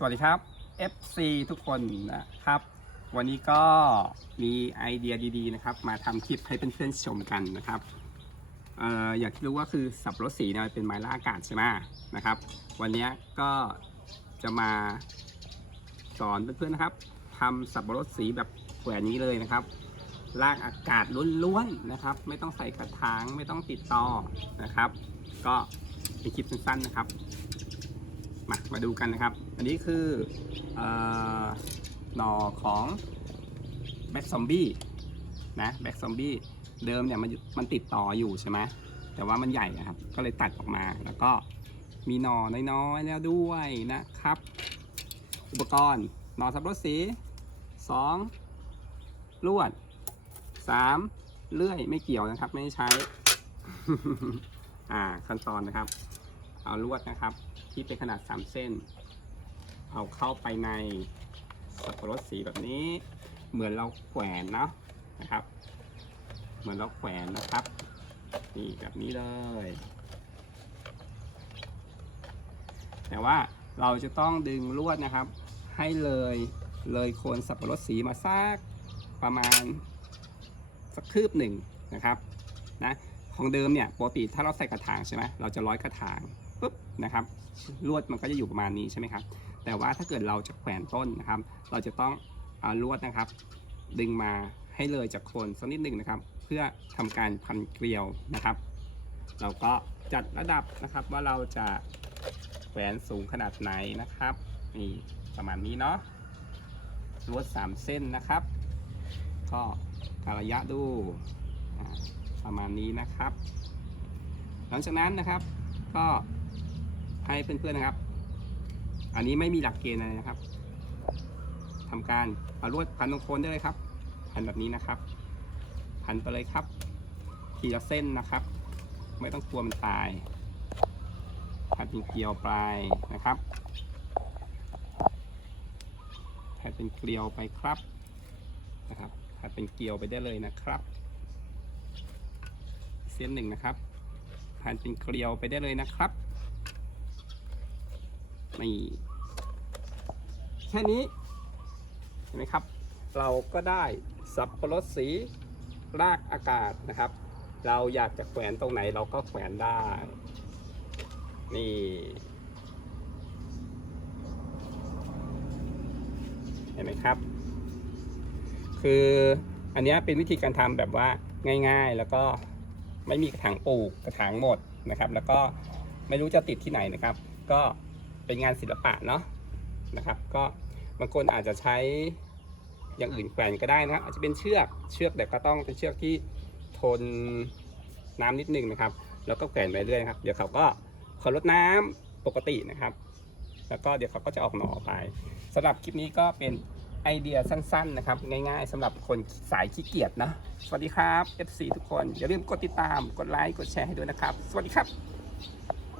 สวัสดีครับ FC ทุกคนนะครับ วันนี้ก็มีไอเดียดีๆนะครับ มาทำคลิปให้เพื่อนๆชมกันนะครับเอ่ออยากรู้ว่าคือสับรดสีเนี่ยเป็นไม้ล่าอากาศใช่ไหมนะครับ วันนี้ก็จะมาสอนเพื่อนๆนะครับทำสับรดสีแบบแขวนนี้เลยนะครับลากอากาศล้วนๆนะครับ ไม่ต้องใส่กระถางไม่ต้องติดต่อนะครับ ก็เป็นคลิปสั้นๆนะครับ มามาดูกันนะครับ อันนี้คืออหน่อของแบ็กซอมบี้นะแบ็กซอมบี้เดิมเนี่ยมันมันติดต่ออยู่ใช่ไหมแต่ว่ามันใหญ่นะครับ ก็เลยตัดออกมาแล้วก็มีหน่อน้อยๆแล้วด้วยนะครับ อุปกรณ์หน่อสับปะรดสี2ลวด3เลื่อยไม่เกี่ยวนะครับ ไม่ใช้ อ่าขั้นตอนนะครับ เอาลวดนะครับ ที่เป็นขนาด 3 เส้น เอาเข้าไปในสับปะรดสีแบบนี้ เหมือนเราแขวนเนาะนะครับ เหมือนเราแขวนนะครับนี่แบบนี้เลย แต่ว่าเราจะต้องดึงลวดนะครับ ให้เลยเลยโคนสับปะรดสีมาสักประมาณสักคืบหนึ่งนะครับนะ ของเดิมเนี่ยปกติถ้าเราใส่กระถางใช่ไหมเราจะร้อยกระถางปุ๊บนะครับลวดมันก็จะอยู่ประมาณนี้ใช่ไหมครับแต่ว่าถ้าเกิดเราจะแขวนต้นนะครับ เราจะต้องเอาลวดนะครับ ดึงมาให้เลยจากโคนสักนิดหนึ่งนะครับ เพื่อทำการพันเกลียวนะครับ เราก็จัดระดับนะครับว่าเราจะแขวนสูงขนาดไหนนะครับนี่ประมาณนี้เนาะลวด 3 เส้นนะครับ ก็การระยะดู ประมาณนี้นะครับ หลังจากนั้นนะครับก็ให้เพื่อนๆนะครับ อันนี้ไม่มีหลักเกณฑ์อะไรนะครับทำการเอาลวดพันตรงโคนได้เลยครับ พันแบบนี้นะครับ พันไปเลยครับ ทีละเส้นนะครับ ไม่ต้องกลัวมันตาย พันเป็นเกลียวปลายนะครับพันเป็นเกลียวไปครับนะครับพันเป็นเกลียวไปได้เลยนะครับ เส้นหนึ่งนะครับพันเป็นเกลียวไปได้เลยนะครับนี่แค่นี้เห็นไหมครับ เราก็ได้สับปะรดสีรากอากาศนะครับ เราอยากจะแขวนตรงไหนเราก็แขวนได้ นี่เห็นไหมครับ คืออันนี้เป็นวิธีการทำแบบว่าง่ายๆแล้วก็ ไม่มีกระถางปลูกกระถางหมดนะครับ แล้วก็ไม่รู้จะติดที่ไหนนะครับ ก็เป็นงานศิลปะเนาะนะครับ ก็บางคนอาจจะใช้อย่างอื่นแขวนก็ได้นะครับอาจจะเป็นเชือกเชือกแต่ก็ต้องเป็นเชือกที่ทนน้ำนิดนึงนะครับ แล้วก็แขวนไปเรื่อยครับเดี๋ยวเขาก็เขาลดน้ำปกตินะครับ แล้วก็เดี๋ยวเขาก็จะออกหน่อไปสำหรับคลิปนี้ก็เป็น ไอเดียสั้นๆนะครับ ง่ายๆสำหรับคนสายขี้เกียจนะ สวัสดีครับ FC ทุกคน อย่าลืมกดติดตาม กดไลค์ กดแชร์ให้ด้วยนะครับ สวัสดีครับ